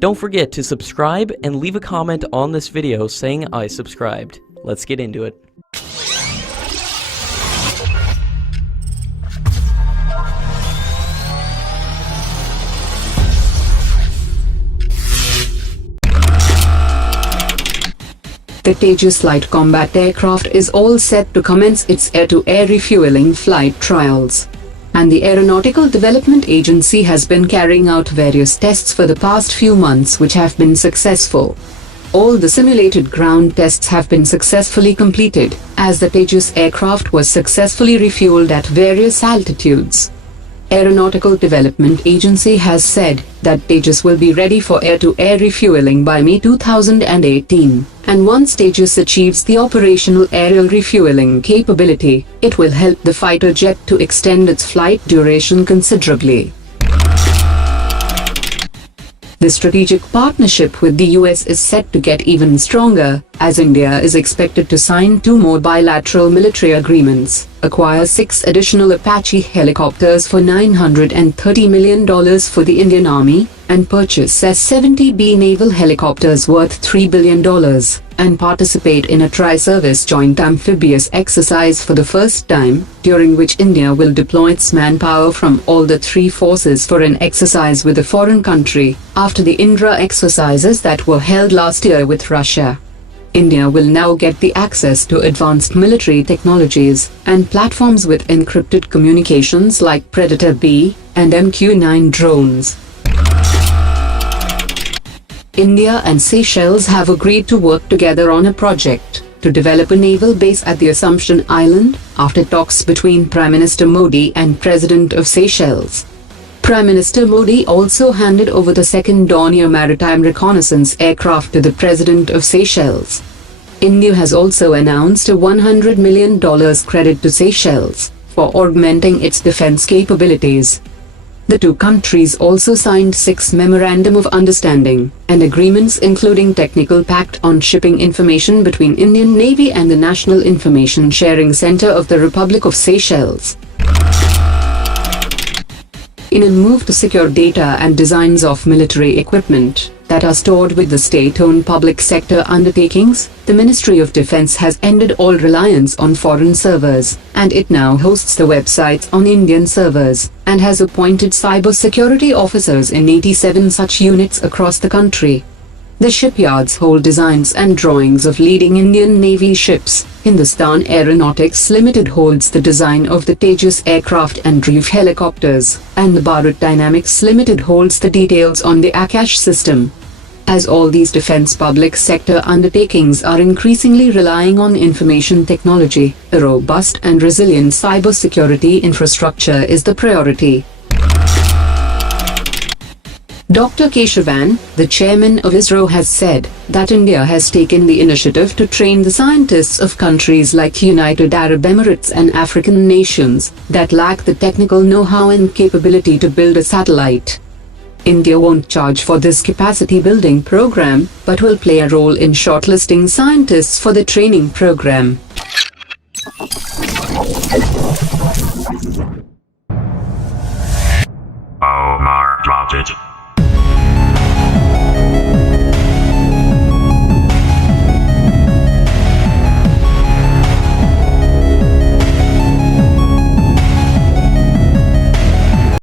Don't forget to subscribe and leave a comment on this video saying I subscribed. Let's get into it. The Tejas light combat aircraft is all set to commence its air-to-air refueling flight trials. And the Aeronautical Development Agency has been carrying out various tests for the past few months which have been successful. All the simulated ground tests have been successfully completed, as the Tejas aircraft was successfully refueled at various altitudes. Aeronautical Development Agency has said that Tejas will be ready for air-to-air refueling by May 2018, and once Tejas achieves the operational aerial refueling capability, it will help the fighter jet to extend its flight duration considerably. The strategic partnership with the US is set to get even stronger, as India is expected to sign 2 more bilateral military agreements, acquire 6 additional Apache helicopters for $930 million for the Indian Army, and purchase S-70B naval helicopters worth $3 billion, and participate in a tri-service joint amphibious exercise for the first time, during which India will deploy its manpower from all the 3 forces for an exercise with a foreign country, after the Indra exercises that were held last year with Russia. India will now get the access to advanced military technologies and platforms with encrypted communications like Predator B and MQ-9 drones. India and Seychelles have agreed to work together on a project to develop a naval base at the Assumption Island, after talks between Prime Minister Modi and President of Seychelles. Prime Minister Modi also handed over the second Dornier maritime reconnaissance aircraft to the President of Seychelles. India has also announced a $100 million credit to Seychelles for augmenting its defense capabilities. The 2 countries also signed 6 Memorandum of Understanding and agreements including Technical Pact on Shipping Information between Indian Navy and the National Information Sharing Centre of the Republic of Seychelles. In a move to secure data and designs of military equipment that are stored with the state-owned public sector undertakings, the Ministry of Defence has ended all reliance on foreign servers, and it now hosts the websites on Indian servers, and has appointed cybersecurity officers in 87 such units across the country. The shipyards hold designs and drawings of leading Indian Navy ships. Hindustan Aeronautics Limited holds the design of the Tejas aircraft and Dhruv helicopters, and the Bharat Dynamics Limited holds the details on the Akash system. As all these defense public sector undertakings are increasingly relying on information technology, a robust and resilient cybersecurity infrastructure is the priority. Dr. Keshavan, the chairman of ISRO, has said that India has taken the initiative to train the scientists of countries like United Arab Emirates and African nations that lack the technical know-how and capability to build a satellite. India won't charge for this capacity building program, but will play a role in shortlisting scientists for the training program.